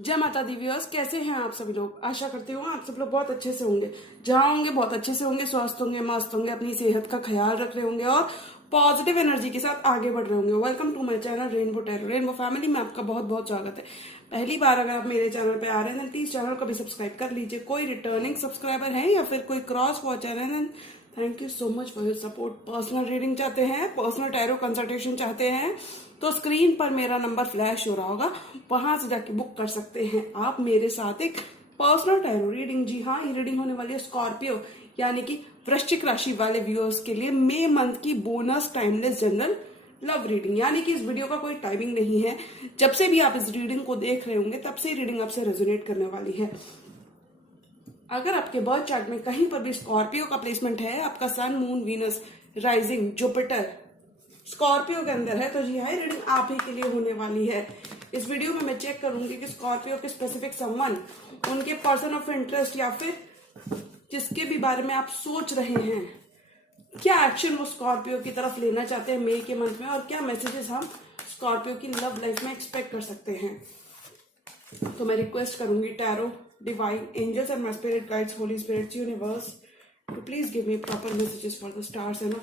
जय माता the viewers, कैसे हैं आप सभी लोग। आशा करती हूँ आप सब लोग बहुत अच्छे से होंगे। जहाँ होंगे बहुत अच्छे से होंगे, स्वस्थ होंगे, मस्त होंगे, अपनी सेहत का ख्याल रख रहे होंगे और पॉजिटिव एनर्जी के साथ आगे बढ़ रहे होंगे। Welcome to my channel Rainbow Tarot. Rainbow family में आपका बहुत बहुत स्वागत है। पहली बार अगर आप मेरे चैनल पे आ रहे हैं प्लीज चैनल को भी सब्सक्राइब कर लीजिए। कोई रिटर्निंग सब्सक्राइबर है या फिर कोई क्रॉस वॉचर है, thank you so much for your support. Personal reading चाहते हैं, पर्सनल टैरो कंसल्टेशन चाहते हैं तो स्क्रीन पर मेरा नंबर फ्लैश हो रहा होगा, वहां से जाके बुक कर सकते हैं आप मेरे साथ एक पर्सनल टैरो रीडिंग। जी हाँ, ये रीडिंग होने वाली है स्कॉर्पियो यानी कि वृश्चिक राशि वाले व्यूअर्स के लिए मई मंथ की bonus timeless general love reading. यानी कि इस वीडियो का कोई टाइमिंग नहीं है, जब से भी आप इस रीडिंग को देख रहे होंगे तब से रीडिंग आपसे रेजोनेट करने वाली है। अगर आपके बर्थ चार्ट में कहीं पर भी स्कॉर्पियो का प्लेसमेंट है, आपका sun, moon, Venus, rising, Jupiter Scorpio के अंदर है, तो जी हाँ, रीडिंग आप ही के लिए होने वाली है। इस वीडियो में मैं चेक करूंगी कि स्कॉर्पियो के स्पेसिफिक समवन, उनके पर्सन ऑफ इंटरेस्ट या फिर जिसके भी बारे में आप सोच रहे हैं, क्या एक्शन वो स्कॉर्पियो की तरफ लेना चाहते हैं मई के मंथ में, और क्या मैसेजेस हम स्कॉर्पियो की लव लाइफ में एक्सपेक्ट कर सकते हैं। तो मैं रिक्वेस्ट करूंगी tarot, divine angels and my spirit guides, holy spirits, universe to please give me proper messages for the stars है ना।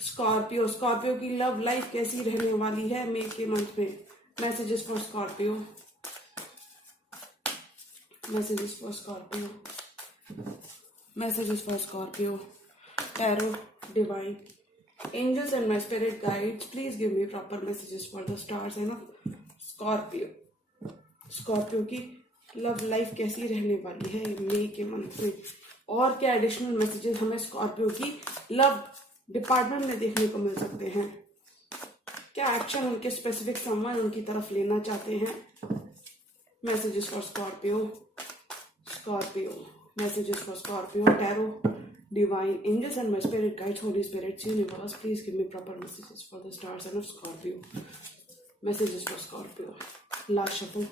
स्कॉर्पियो की लव लाइफ कैसी रहने वाली है मई के मंथ में। Messages for Scorpio, messages for Scorpio, messages for Scorpio, tarot, divine angels and my spirit guides, please give me proper messages for the stars है ना। स्कॉर्पियो की लव लाइफ कैसी रहने वाली है मई के मंथ में, और क्या एडिशनल मैसेजेस हमें स्कॉर्पियो की लव डिपार्टमेंट में देखने को मिल सकते हैं। क्या एक्शन उनके स्पेसिफिक समवन उनकी तरफ लेना चाहते हैं। Messages for Scorpio, messages for Scorpio, tarot, divine angels and my spirit guides, holy spirits, universe, please give me proper messages for the stars and of Scorpio. Messages for Scorpio, last shuffle.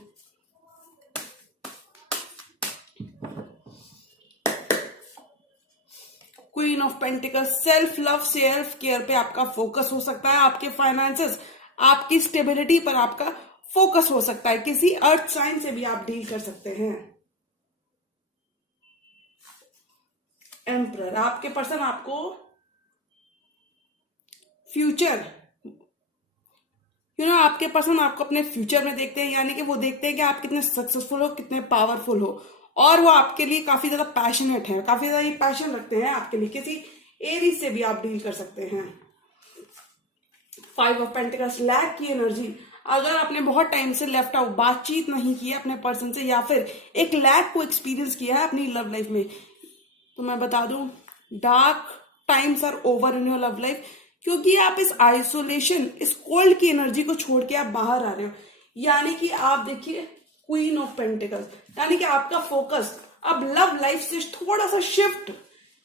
Queen of pentacles, self love, self care पे आपका focus हो सकता है। आपके finances, आपकी stability पर आपका focus हो सकता है। किसी अर्थ साइन से भी आप डील कर सकते हैं। एम्परर, आपके पर्सन आपको फ्यूचर, आपके पर्सन आपको अपने फ्यूचर में देखते हैं, यानी कि वो देखते हैं कि आप कितने सक्सेसफुल हो, कितने पावरफुल हो, और वो आपके लिए काफी ज्यादा पैशनेट है, काफी ज्यादा ये पैशन रखते हैं आपके लिए। किसी एरीज से भी आप डील कर सकते हैं। 5 ऑफ पेंटिकल्स, लैक की एनर्जी। अगर आपने बहुत टाइम से लेफ्ट आउट बातचीत नहीं की है अपने पर्सन से, या फिर एक लैक को एक्सपीरियंस किया है अपनी लव लाइफ में, तो मैं बता दूं dark times are over in your love life, क्योंकि आप इस आइसोलेशन, इस कोल्ड की एनर्जी को छोड़ के आप बाहर आ रहे हो। यानी कि आप देखिए क्वीन ऑफ पेंटिकल्स, यानी कि आपका फोकस अब लव लाइफ से थोड़ा सा शिफ्ट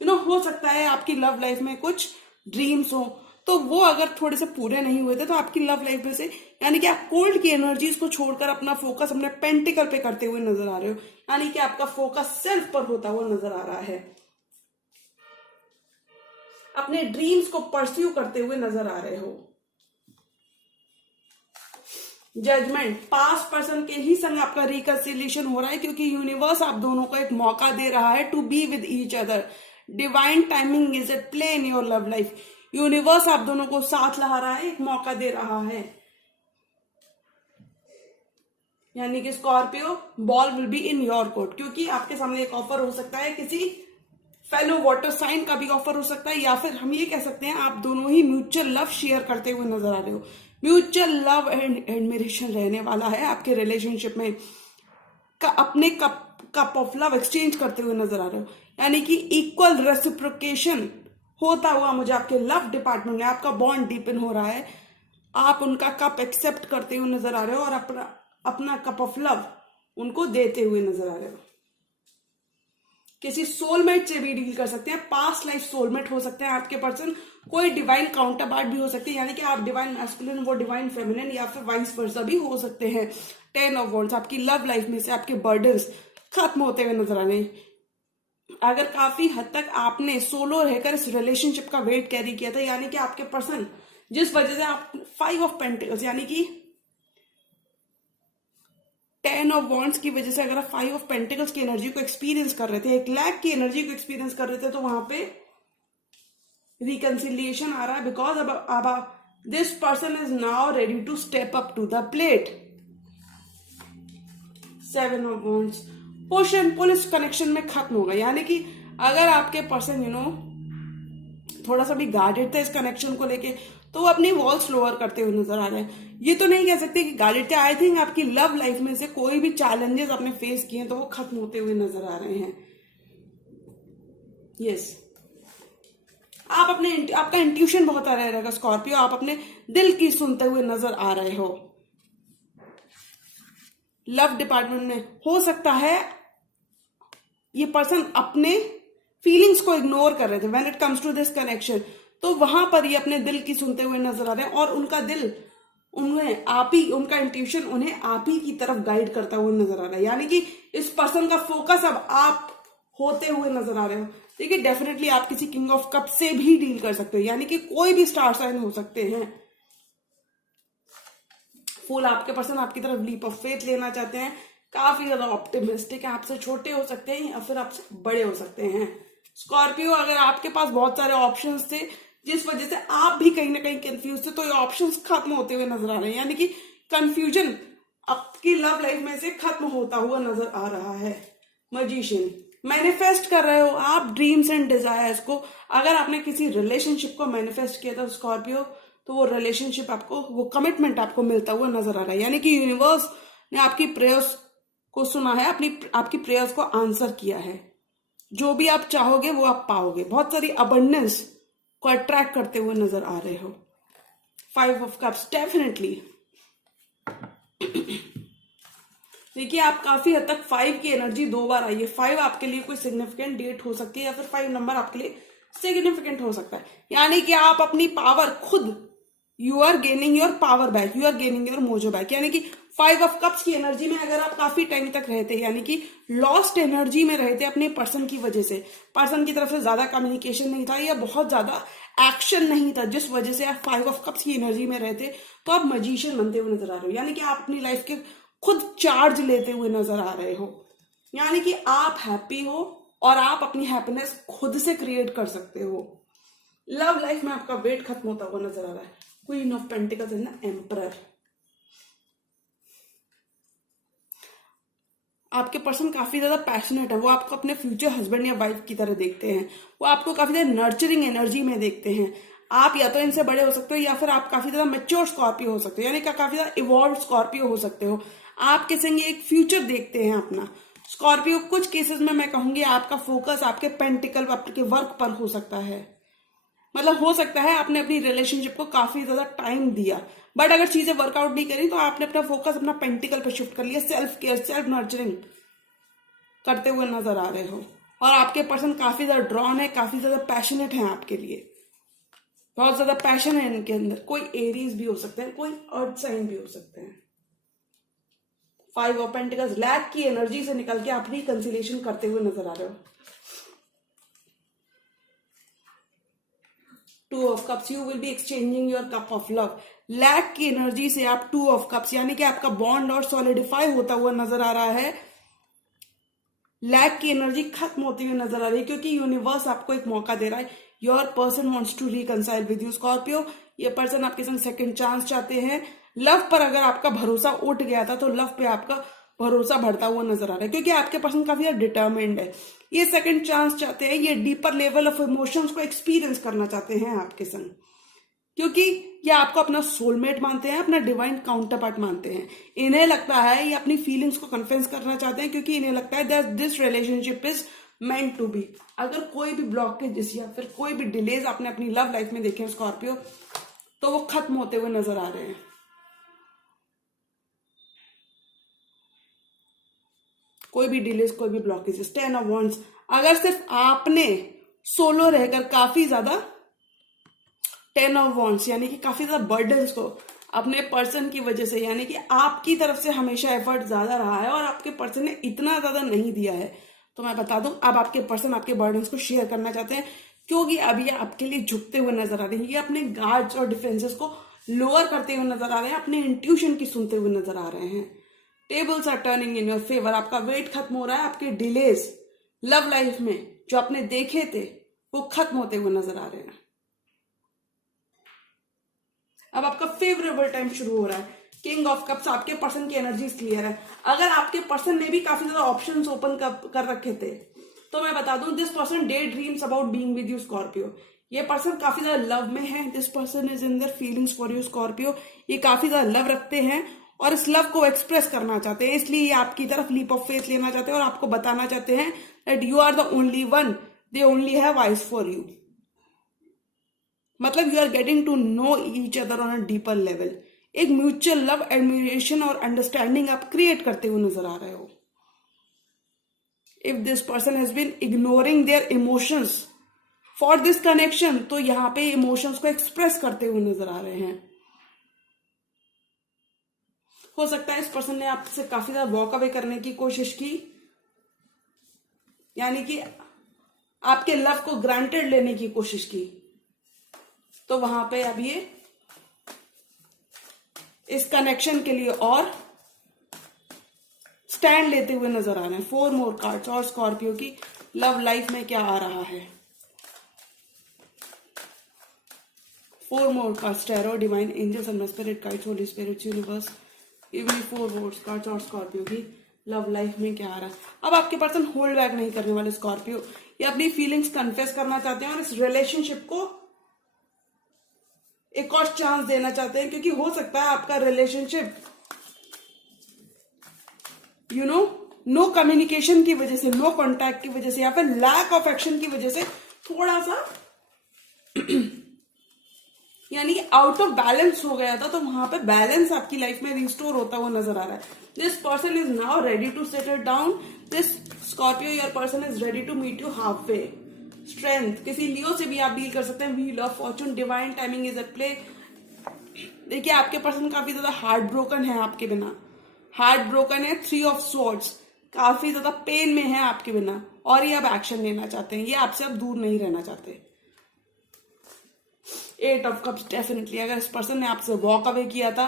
हो सकता है। आपकी लव लाइफ में कुछ ड्रीम्स हो, तो वो अगर थोड़े से पूरे नहीं हुए थे, तो आपकी लव लाइफ में से, यानी कि आप कोल्ड की एनर्जीज को छोड़कर अपना फोकस अपने पेंटिकल पे करते हुए नजर आ रहे हो। यानी कि आपका फोकस सेल्फ पर होता हुआ नजर आ रहा है, अपने ड्रीम्स को परस्यू करते हुए नजर आ रहे हो। जजमेंट, पास्ट पर्सन के ही संग आपका रिकंसिलिएशन हो रहा है, क्योंकि यूनिवर्स आप दोनों को एक मौका दे रहा है to be with each other. Divine timing is at play in your love life. Universe आप दोनों को साथ ला रहा है, एक मौका दे रहा है। यानी कि Scorpio, ball will be in your court, क्योंकि आपके सामने एक ऑफर हो सकता है, किसी फेलो वाटर साइन का भी ऑफर हो सकता है, या फिर हम ये कह सकते हैं आप दोनों ही म्यूचुअल लव शेयर करते हुए नजर आ रहे हो। म्यूचुअल लव एंड एडमिरेशन रहने वाला है आपके रिलेशनशिप में। अपने कप ऑफ लव एक्सचेंज करते हुए नजर आ रहे हो, यानी कि इक्वल रेसिप्रोकेशन होता हुआ मुझे आपके लव डिपार्टमेंट में आपका बॉन्ड डीपन हो रहा है। आप उनका कप एक्सेप्ट करते हुए नजर आ रहे हो और अपना कप ऑफ लव उनको देते हुए नजर आ रहे हो। किसी सोलमेट से भी डील कर सकते हैं, पास्ट लाइफ सोलमेट हो सकते हैं आपके पर्सन, कोई डिवाइन काउंटर पार्ट भी हो सकती है, यानी कि आप डिवाइन मैस्कुलिन, वो डिवाइन फेमिनिन, या फिर वाइस वर्सा भी हो सकते हैं। 10 ऑफ वॉन्ड्स, आपकी लव लाइफ में से आपके बर्डन्स खत्म होते हुए नजर आ रहे हैं। अगर काफी हद तक आपने सोलो रहकर इस रिलेशनशिप का वेट कैरी किया था, यानी कि आपके पर्सन जिस वजह से आप 5 ऑफ पेंटिकल्स, यानी कि 10 ऑफ वॉन्ड्स की वजह से अगर आप 5 ऑफ पेंटिकल्स की एनर्जी को एक्सपीरियंस कर रहे थे, 1,00,000 की एनर्जी को एक्सपीरियंस कर रहे थे, तो वहां पे रिकंसिलिएशन आ रहा है, बिकॉज अब this person is now ready to step up to the plate. 7 of wands, push and pull इस कनेक्शन में खत्म होगा, यानी कि अगर आपके पर्सन थोड़ा सा भी गार्डेड था इस कनेक्शन को लेके, तो वो अपनी वॉल्स लोअर करते हुए नजर आ रहे हैं। ये तो नहीं कह सकते कि गार्डेड थे, आई थिंक आपकी लव लाइफ में से कोई भी चैलेंजेस आपने फेस किए हैं तो वो खत्म होते हुए नजर आ रहे हैं। यस, आपका इंट्यूशन बहुत आ रहेगा स्कॉर्पियो, आप अपने दिल की सुनते हुए नजर आ रहे हो। लव डिपार्टमेंट में हो सकता है ये पर्सन अपने फीलिंग्स को इग्नोर कर रहे थे when it comes to this connection, तो वहां पर ये अपने दिल की सुनते हुए नजर आ रहे हैं, और उनका दिल उनका इंट्यूशन उन्हें आप ही की तरफ गाइड करता हुआ नजर आ रहा है, यानी कि इस पर्सन का फोकस अब आप होते हुए नजर आ रहे हो। देखिए, डेफिनेटली आप किसी किंग ऑफ कप से भी डील कर सकते हो, यानी कि कोई भी स्टार साइन हो सकते हैं। फुल आपके पर्सन आपकी तरफ लीप ऑफ फेथ लेना चाहते हैं, काफी ज्यादा ऑप्टिमिस्टिक है, आपसे छोटे हो सकते हैं या फिर आपसे बड़े हो सकते हैं। स्कॉर्पियो, अगर आपके पास बहुत सारे ऑप्शंस थे जिस वजह से आप भी कहीं ना कहीं कंफ्यूज थे, तो ये ऑप्शंस खत्म होते हुए नजर आ रहे हैं, यानी कि कंफ्यूजन आपकी लव लाइफ में से खत्म होता हुआ नजर आ रहा है। मैजिशियन, मैनिफेस्ट कर रहे हो आप ड्रीम्स एंड डिजायर्स को। अगर आपने किसी रिलेशनशिप को मैनिफेस्ट किया था स्कॉर्पियो, तो वो रिलेशनशिप आपको, वो कमिटमेंट आपको मिलता हुआ नजर आ रहा है, यानी कि यूनिवर्स ने आपकी प्रेयर्स को सुना है, आपकी प्रेयर्स को आंसर किया है। जो भी आप चाहोगे वो आप पाओगे, बहुत सारी अबंडेंस को अट्रैक्ट करते हुए नजर आ रहे हो। 5 ऑफ कप्स, डेफिनेटली देखिए, आप काफी हद तक 5 की एनर्जी 2 बार आई है। 5 आपके लिए कोई सिग्निफिकेंट डेट हो सकती है, या फिर 5 नंबर आपके लिए सिग्निफिकेंट हो सकता है, यानी कि आप अपनी पावर खुद, you are gaining your power back, you are gaining your mojo back, यानी कि 5 ऑफ कप्स की एनर्जी में अगर आप काफी टाइम तक रहते, यानी कि लॉस्ट एनर्जी में रहते अपने पर्सन की वजह से, पर्सन की तरफ से ज्यादा कम्युनिकेशन नहीं था या बहुत ज्यादा एक्शन नहीं था, जिस वजह से आप 5 ऑफ कप्स की एनर्जी में रहते, तो आप मैजिशियन बनते हुए नजर आ रहे हो, यानी कि आप अपनी लाइफ के खुद चार्ज लेते हुए नजर आ रहे हो, यानी कि आप हैप्पी हो और आप अपनी हैप्पीनेस खुद से क्रिएट कर सकते हो। लव लाइफ में आपका वेट खत्म होता हुआ नजर आ रहा है। Queen of pentacles and the emperor, आपके पर्सन काफी ज्यादा पैशनेट है, वो आपको अपने फ्यूचर हस्बैंड या वाइफ की तरह देखते हैं, वो आपको काफी ज्यादा नर्चरिंग एनर्जी में देखते हैं। आप या तो इनसे बड़े हो सकते हो, या फिर आप काफी ज्यादा मेच्योर स्कॉर्पियो हो सकते हो, यानी कि काफी ज्यादा इवॉल्व स्कॉर्पियो हो सकते हो। आपके संग एक फ्यूचर देखते हैं अपना स्कॉर्पियो। कुछ केसेस में मैं कहूंगी आपका फोकस आपके पेंटिकल, आपके वर्क पर हो सकता है, मतलब हो सकता है आपने अपनी रिलेशनशिप को काफी ज्यादा टाइम दिया, बट अगर चीजें वर्कआउट नहीं करी तो आपने अपना फोकस अपना पेंटिकल पर शिफ्ट कर लिया, सेल्फ केयर, सेल्फ नर्चरिंग करते हुए नजर आ रहे हो। और आपके पर्सन काफी ज्यादा ड्रॉन है, काफी ज्यादा पैशनेट है आपके लिए, बहुत ज्यादा पैशन है इनके अंदर। कोई एरीज भी हो सकते हैं, कोई अर्थ साइन भी हो सकते हैं। 5 ऑफ पेंटिकल्स, लैक की एनर्जी से निकल के आप रिकंसिलिएशन करते हुए नजर आ रहे हो। 2 of cups, you will be exchanging your cup of love. Lack की एनर्जी से आप 2 ऑफ कप्स, यानी कि आपका बॉन्ड और सॉलिडिफाई होता हुआ नजर आ रहा है। लैक की एनर्जी खत्म होती हुई नजर आ रही है, क्योंकि यूनिवर्स आपको एक मौका दे रहा है। Your person wants to reconcile with you Scorpio. ये पर्सन आपके संग सेकंड चांस चाहते हैं। लव पर अगर आपका भरोसा उठ गया था, तो लव पे आपका भरोसा बढ़ता हुआ नजर आ रहा है, क्योंकि आपके पर्सन काफी डिटर्मिन्ड है। ये सेकंड चांस चाहते हैं, ये डीपर लेवल ऑफ इमोशंस को एक्सपीरियंस करना चाहते हैं आपके संग, क्योंकि ये आपको अपना सोलमेट मानते हैं, अपना डिवाइन काउंटर पार्ट मानते हैं। इन्हें लगता है ये अपनी फीलिंग्स को कन्फेस करना चाहते हैं, क्योंकि इन्हें लगता है that this relationship is meant to be. अगर कोई भी ब्लॉकेज या फिर कोई भी डिलेज आपने अपनी लव लाइफ में देखे स्कॉर्पियो, तो वो खत्म होते हुए नजर आ रहे हैं। कोई भी डिलेज, कोई भी ब्लॉकेजेस। 10 ऑफ वॉन्ड्स, अगर सिर्फ आपने सोलो रहकर काफी ज्यादा 10 ऑफ वॉन्ड्स, यानी कि काफी ज्यादा बर्डन्स को अपने पर्सन की वजह से, यानी कि आपकी तरफ से हमेशा एफर्ट ज्यादा रहा है और आपके पर्सन ने इतना ज्यादा नहीं दिया है, तो मैं बता दूं अब आपके पर्सन आपके बर्डन्स को शेयर करना चाहते हैं, क्योंकि अब ये आपके लिए झुकते हुए नजर आ रहे हैं। ये अपने गार्ड्स और डिफेंसेस को लोअर करते हुए नजर आ रहे हैं, अपने इंट्यूशन की सुनते हुए नजर आ रहे हैं। Tables are turning in your favour, आपका वेट खत्म हो रहा है, आपके डिलेज लव लाइफ में जो आपने देखे थे वो खत्म होते हुए नजर आ रहे हैं। अब आपका फेवरेबल टाइम शुरू हो रहा है। किंग ऑफ कप्स, आपके पर्सन की एनर्जीज क्लियर है। अगर आपके पर्सन ने भी काफी ज्यादा ऑप्शंस ओपन कर रखे थे तो मैं बता दूं, this person day dreams about being with you Scorpio. ये पर्सन काफी ज्यादा लव में है, this person is in their feelings for you Scorpio. ये काफी ज्यादा लव रखते हैं और इस लव को एक्सप्रेस करना चाहते हैं, इसलिए ये आपकी तरफ लीप ऑफ फेथ लेना चाहते हैं और आपको बताना चाहते हैं that you are the only one, they only have eyes for you. मतलब you are getting to know each other on a deeper level. एक म्यूचुअल लव, एडमिरेशन और अंडरस्टैंडिंग आप क्रिएट करते हुए नजर आ रहे हो। If this person has been ignoring their emotions for this connection, तो यहां पे इमोशंस को एक्सप्रेस करते हुए नजर आ रहे हैं। हो सकता है इस पर्सन ने आपसे काफी ज्यादा वॉक अवे करने की कोशिश की, यानी कि आपके लव को ग्रांटेड लेने की कोशिश की, तो वहां पे अब ये इस कनेक्शन के लिए और स्टैंड लेते हुए नजर आ रहे हैं। 4 मोर कार्ड्स और स्कॉर्पियो की लव लाइफ में क्या आ रहा है। 4 more cards, tarot, divine angels, and spirit guides, holy spirits, universe, even 4 more cards और स्कॉर्पियो की लव लाइफ में क्या आ रहा है। अब आपके पर्सन होल्ड बैक नहीं करने वाले स्कॉर्पियो, ये अपनी फीलिंग्स कन्फेस करना चाहते हैं और इस रिलेशनशिप को एक और चांस देना चाहते हैं, क्योंकि हो सकता है आपका रिलेशनशिप नो कम्युनिकेशन की वजह से, नो कॉन्टैक्ट की वजह से या फिर लैक ऑफ एक्शन की वजह से थोड़ा सा यानी कि आउट ऑफ बैलेंस हो गया था, तो वहां पे बैलेंस आपकी लाइफ में रिस्टोर होता हुआ नजर आ रहा है। This person is now ready to settle down. This Scorpio, your person is ready to meet you half way. Strength, किसी लियो से भी आप डील कर सकते हैं। Wheel of fortune, divine timing is at play. देखिए आपके पर्सन काफी ज्यादा हार्ट ब्रोकन है आपके बिना, हार्ट ब्रोकन है। 3 ऑफ स्वॉर्ड्स, काफी ज्यादा पेन में है आपके बिना और ये अब एक्शन लेना चाहते हैं, ये आपसे अब दूर नहीं रहना चाहते। 8 ऑफ कप्स, डेफिनेटली अगर इस पर्सन ने आपसे वॉक अवे किया था,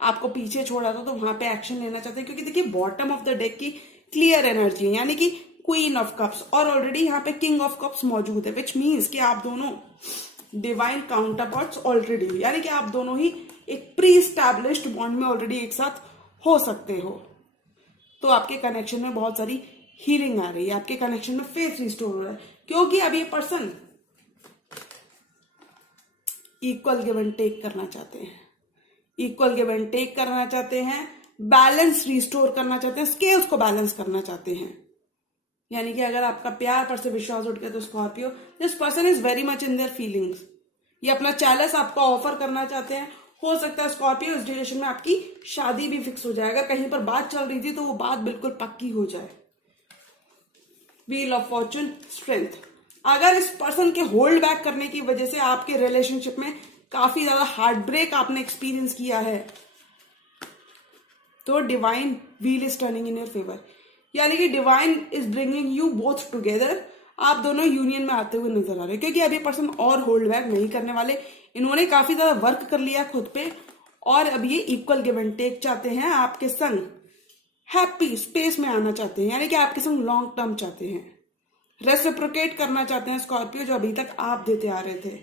आपको पीछे छोड़ा था, तो वहां पे एक्शन लेना चाहते हैं, क्योंकि देखिए बॉटम ऑफ द डेक की क्लियर एनर्जी है, यानी कि क्वीन ऑफ कप्स और ऑलरेडी यहाँ पे किंग ऑफ कप्स मौजूद है, विच मीन्स कि आप दोनों डिवाइन काउंटर पार्ट्स ऑलरेडी, यानी कि आप दोनों ही एक प्री स्टैब्लिश्ड बॉन्ड में ऑलरेडी एक साथ हो सकते हो। तो आपके कनेक्शन में बहुत सारी हीलिंग आ रही है, आपके कनेक्शन में फेथ रिस्टोर हो रहा है, क्योंकि अब ये person equal give and take करना चाहते हैं, इक्वल गिव एंड टेक करना चाहते हैं, बैलेंस रिस्टोर करना चाहते हैं, स्केल्स को बैलेंस करना चाहते हैं। यानी कि अगर आपका प्यार पर से विश्वास उठ गया तो Scorpio, this person is very much in their feelings. ये अपना चैलेंज आपको ऑफर करना चाहते हैं। हो सकता है स्कॉर्पियो इस रिलेशन में आपकी शादी भी फिक्स हो जाए, अगर कहीं पर बात चल रही थी तो वो बात बिल्कुल पक्की हो जाए। व्हील ऑफ फॉर्चून, स्ट्रेंथ, अगर इस पर्सन के होल्ड बैक करने की वजह से आपके रिलेशनशिप में काफी ज्यादा हार्ट ब्रेक आपने एक्सपीरियंस किया है, तो divine wheel is turning in your favour, यानी कि divine is bringing you both together. आप दोनों यूनियन में आते हुए नजर आ रहे हैं, क्योंकि अब ये पर्सन और होल्ड बैक नहीं करने वाले। इन्होंने काफी ज्यादा वर्क कर लिया खुद पे और अब ये इक्वल गिव एंड टेक चाहते हैं, आपके संग हैप्पी स्पेस में आना चाहते हैं, यानी कि आपके संग लॉन्ग टर्म चाहते हैं, रेसिप्रोकेट करना चाहते हैं स्कॉर्पियो, जो अभी तक आप देते आ रहे थे।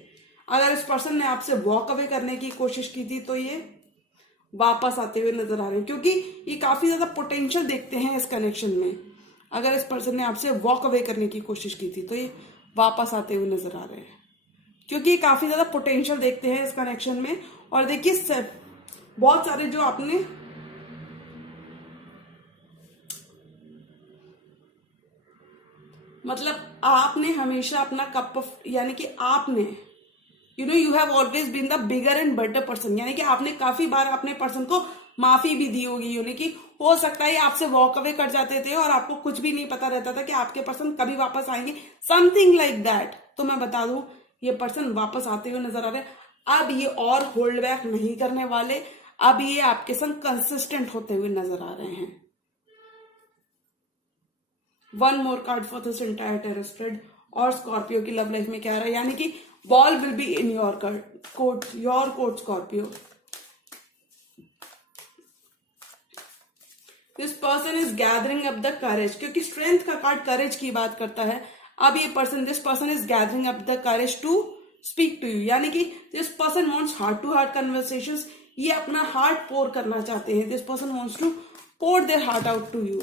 अगर इस पर्सन ने आपसे वॉक अवे करने की कोशिश की थी तो ये वापस आते हुए नजर आ रहे हैं, क्योंकि ये काफी ज्यादा पोटेंशियल देखते हैं इस कनेक्शन में। अगर इस पर्सन ने आपसे वॉक अवे करने की कोशिश की थी तो ये वापस आते हुए नजर आ रहे हैं, क्योंकि ये काफी ज्यादा पोटेंशियल देखते हैं इस कनेक्शन में। और देखिए बहुत सारे जो आपने मतलब आपने हमेशा अपना कप ऑफ, यानी कि आपने you have always been the bigger and better person, यानी कि आपने काफी बार अपने पर्सन को माफी भी दी होगी, यानी कि हो सकता है आपसे वॉक अवे कर जाते थे और आपको कुछ भी नहीं पता रहता था कि आपके पर्सन कभी वापस आएंगे, समथिंग लाइक दैट। तो मैं बता दूं, ये पर्सन वापस आते हुए नजर आ रहे हैं। अब ये और होल्ड बैक नहीं करने वाले, अब ये आपके संग कंसिस्टेंट होते हुए नजर आ रहे हैं। 1 more card for this entire tarot spread. और स्कॉर्पियो की लव लाइफ में क्या आ रहा है, यानी कि ball will be in your court, your court Scorpio. This person is gathering up the courage, क्योंकि स्ट्रेंथ का कार्ड करेज की बात करता है। अब ये person, this person is gathering up the courage to speak to you, यानी कि this person wants heart to heart conversations, ये अपना हार्ट पोर करना चाहते हैं। This person wants to pour their heart out to you.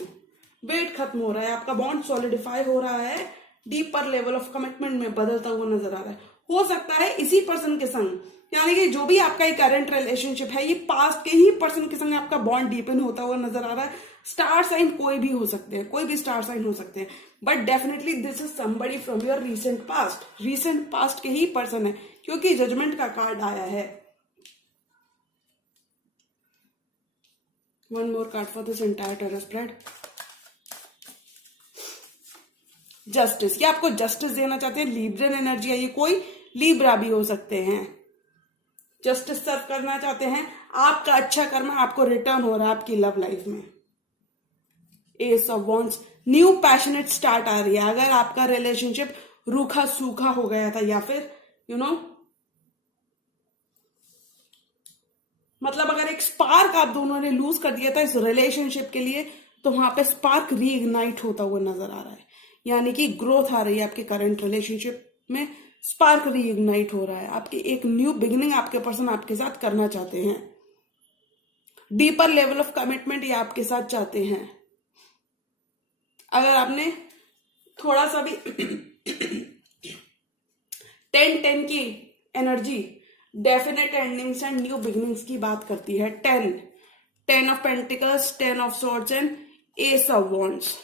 Wait खत्म हो रहा है, आपका बॉन्ड सॉलिडिफाई हो रहा है, डीपर लेवल ऑफ कमिटमेंट में बदलता हुआ नजर आ रहा है। हो सकता है इसी पर्सन के संग, यानी कि जो भी आपका ये करंट रिलेशनशिप है, ये पास्ट के ही पर्सन के संग आपका बॉन्ड डीपन होता हुआ नजर आ रहा है। स्टार साइन कोई भी हो सकते हैं, कोई भी स्टार साइन हो सकते हैं, but definitely this is somebody from your recent past. Recent past के ही पर्सन है, क्योंकि जजमेंट का कार्ड आया है। One more card for this entire terror spread. Justice, ये आपको जस्टिस देना चाहते हैं। लिब्रन एनर्जी है, ये कोई लिब्रा भी हो सकते हैं। जस्टिस सर्व करना चाहते हैं, आपका अच्छा कर्म आपको रिटर्न हो रहा है आपकी लव लाइफ में। Ace of wands, new passionate start आ रही है। अगर आपका रिलेशनशिप रूखा सूखा हो गया था, या फिर मतलब अगर एक स्पार्क आप दोनों ने लूज कर दिया था इस रिलेशनशिप के लिए, तो वहां पे स्पार्क रीइग्नाइट होता हुआ नजर आ रहा है, यानी कि ग्रोथ आ रही है आपके करंट रिलेशनशिप में। स्पार्क रीइग्नाइट हो रहा है, आपकी एक न्यू बिगिनिंग आपके पर्सन आपके साथ करना चाहते हैं। डीपर लेवल ऑफ कमिटमेंट ये आपके साथ चाहते हैं। अगर आपने थोड़ा सा भी 10-10 की energy definite endings and new beginnings की बात करती है। 10 of pentacles, 10 of swords and S of wands.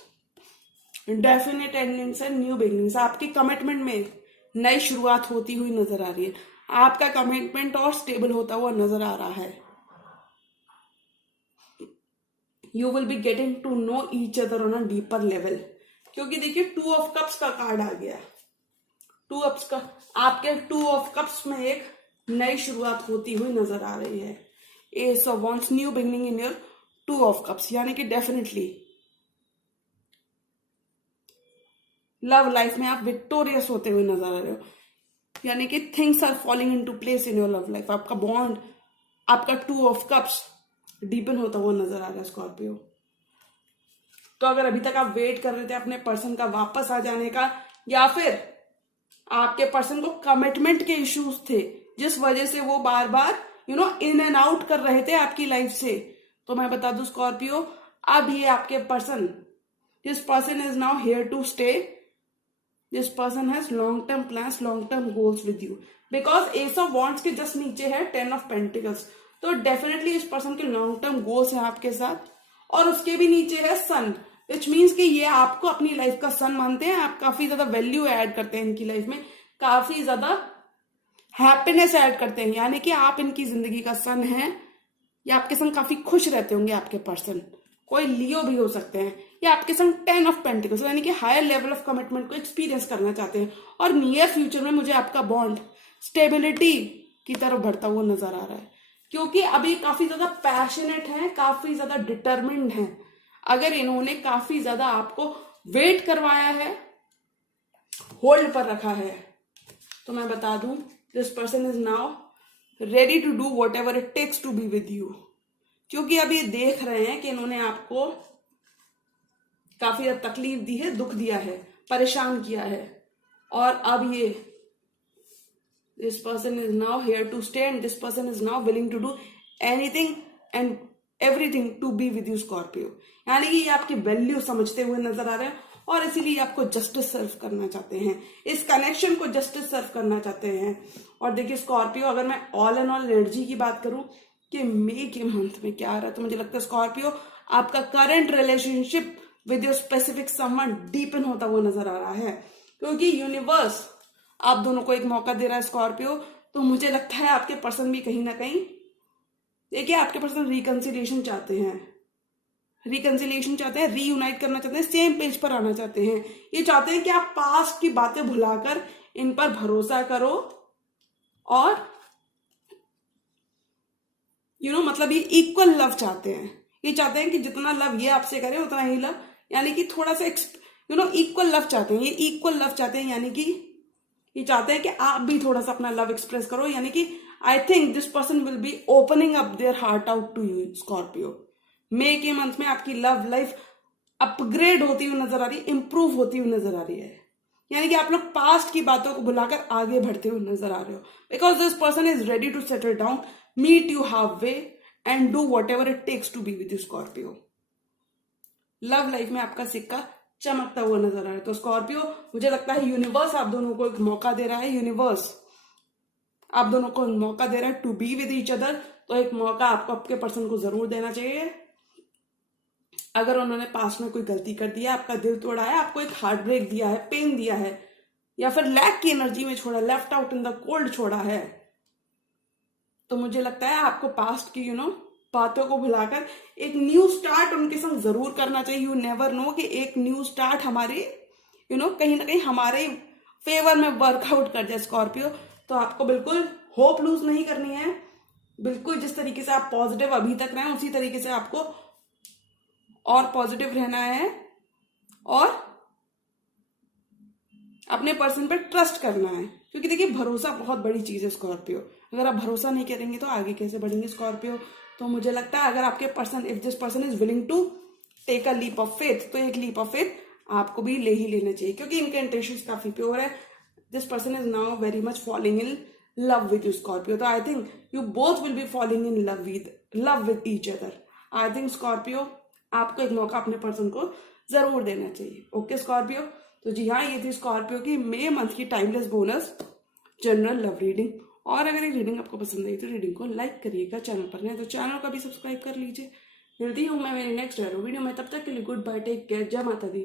Definite endings and new beginnings, आपकी कमिटमेंट में नई शुरुआत होती हुई नजर आ रही है। आपका कमिटमेंट और स्टेबल होता हुआ नजर आ रहा है। You will be getting to know each other on a deeper level, क्योंकि देखिए 2 ऑफ कप्स का कार्ड आ गया। 2 ऑफ का, आपके 2 ऑफ कप्स में एक नई शुरुआत होती हुई नजर आ रही है। S of wands, new beginning in your 2 of cups, यानी कि डेफिनेटली लव लाइफ में आप विक्टोरियस होते हुए नजर आ रहे हो, यानी कि things are falling into place in your love life. आपका बॉन्ड, आपका 2 ऑफ कप्स डीपन होता हुआ नजर आ रहा है स्कॉर्पियो। तो अगर अभी तक आप वेट कर रहे थे अपने पर्सन का वापस आ जाने का, या फिर आपके पर्सन को कमिटमेंट के इश्यूज थे जिस वजह से वो बार बार इन एंड आउट कर रहे थे आपकी लाइफ से, तो मैं बता दूं स्कॉर्पियो, अब ये आपके person, this person is now here to stay. This person has long term plans, long term goals with you, because ace of wands के जस्ट नीचे है 10 ऑफ पेंटिकल्स। तो डेफिनेटली इस पर्सन के लॉन्ग टर्म गोल्स हैं आपके साथ, और उसके भी नीचे है सन, विच मीन्स कि ये आपको अपनी लाइफ का सन मानते हैं। आप काफी ज्यादा वैल्यू ऐड करते हैं इनकी लाइफ में, काफी ज्यादा हैप्पीनेस ऐड करते हैं, यानी कि आप इनकी जिंदगी का सन हैं, या आपके संग काफी खुश रहते होंगे आपके पर्सन। कोई लियो भी हो सकते हैं, या आपके संग 10 ऑफ पेंटिकल्स, यानी कि हायर लेवल ऑफ कमिटमेंट को एक्सपीरियंस करना चाहते हैं, और नियर फ्यूचर में मुझे आपका बॉन्ड स्टेबिलिटी की तरफ बढ़ता हुआ नजर आ रहा है, क्योंकि अभी काफी ज्यादा पैशनेट है, काफी ज्यादा डिटर्मिन्ड है। अगर इन्होंने काफी ज्यादा आपको वेट करवाया है, होल्ड पर रखा है, तो मैं बता दूं this person is now ready to do whatever it takes to be with you, क्योंकि अब ये देख रहे हैं कि इन्होंने आपको काफी ज्यादा तकलीफ दी है, दुख दिया है, परेशान किया है, और अब ये this person is now here to stay and this person is now willing to do anything and everything to be with you Scorpio, यानी कि ये आपकी वैल्यू समझते हुए नजर आ रहे हैं, और इसीलिए आपको जस्टिस सर्व करना चाहते हैं, इस कनेक्शन को जस्टिस सर्व करना चाहते हैं। और देखिए स्कॉर्पियो, अगर मैं ऑल एंड ऑल एनर्जी की बात करूं कि मई के मंथ में क्या आ रहा है, तो मुझे लगता है स्कॉर्पियो आपका current relationship with your specific someone deepen होता हुआ नजर आ रहा है, क्योंकि यूनिवर्स आप दोनों को एक मौका दे रहा है स्कॉर्पियो। तो मुझे लगता है आपके पर्सन भी कहीं ना कहीं, देखिए आपके पर्सन रिकंसिलिएशन चाहते हैं, रिकंसिलिएशन चाहते हैं, रीयूनाइट करना चाहते हैं, सेम पेज पर आना चाहते हैं। ये चाहते हैं कि आप पास्ट की बातें भुलाकर इन पर भरोसा करो, और मतलब ये इक्वल लव चाहते हैं। ये चाहते हैं कि जितना लव ये आपसे करे उतना ही लव, यानी कि थोड़ा सा इक्वल लव चाहते हैं, ये इक्वल लव चाहते हैं, यानी कि ये चाहते हैं कि आप भी थोड़ा सा अपना लव एक्सप्रेस करो, यानी कि I think this person will be opening up their heart out to you Scorpio. मई के मंथ में आपकी लव लाइफ अपग्रेड होती हुई नजर आ रही है, इंप्रूव होती हुई नजर आ रही है। यानी कि आप लोग पास्ट की बातों को भुलाकर आगे बढ़ते हुए नजर आ रहे हो, because this person is ready to settle down, meet you half way and do whatever it takes to be with you Scorpio. Love life में आपका सिक्का चमकता हुआ नजर आ रहा है। तो स्कॉर्पियो, मुझे लगता है यूनिवर्स आप दोनों को एक मौका दे रहा है, यूनिवर्स आप दोनों को मौका दे रहा है to be with each other. तो एक मौका आपको आपके पर्सन को जरूर देना चाहिए। अगर उन्होंने पास्ट में कोई गलती कर दिया, आपका दिल तोड़ा है, आपको एक हार्ट ब्रेक दिया है, पेन दिया है, या फिर लैक की एनर्जी में छोड़ा, left out in the cold छोड़ा है, तो मुझे लगता है आपको पास्ट की बातों को भुलाकर एक न्यू स्टार्ट उनके संग जरूर करना चाहिए। यू नेवर नो कि एक न्यू स्टार्ट हमारे कहीं ना कहीं हमारे फेवर में वर्कआउट कर जाए स्कॉर्पियो। तो आपको बिल्कुल होप लूज नहीं करनी है। बिल्कुल जिस तरीके से आप पॉजिटिव अभी तक रहे उसी तरीके से आपको और पॉजिटिव रहना है और अपने पर्सन पर ट्रस्ट करना है, क्योंकि देखिए भरोसा बहुत बड़ी चीज है स्कॉर्पियो। अगर आप भरोसा नहीं करेंगे तो आगे कैसे बढ़ेंगे स्कॉर्पियो। तो मुझे लगता है अगर आपके person, if this person is willing to take a leap of faith, तो एक लीप ऑफ फेथ आपको भी ले ही लेना चाहिए, क्योंकि इनके इंटेंशन काफी प्योर है। This person is now very much following in love with you Scorpio. तो I think you both will be following in love with each other. I think Scorpio आपको एक मौका अपने पर्सन को जरूर देना चाहिए। Okay Scorpio. तो जी हाँ, ये थी स्कॉर्पियो की मई मंथ की timeless bonus general love reading. और अगर ये रीडिंग आपको पसंद आई तो रीडिंग को लाइक करिएगा, चैनल पर नहीं तो चैनल को भी सब्सक्राइब कर लीजिए। मिलती हूँ मैं मेरी नेक्स्ट वीडियो में, तब तक के लिए गुड बाय, टेक केयर, जय माता दी।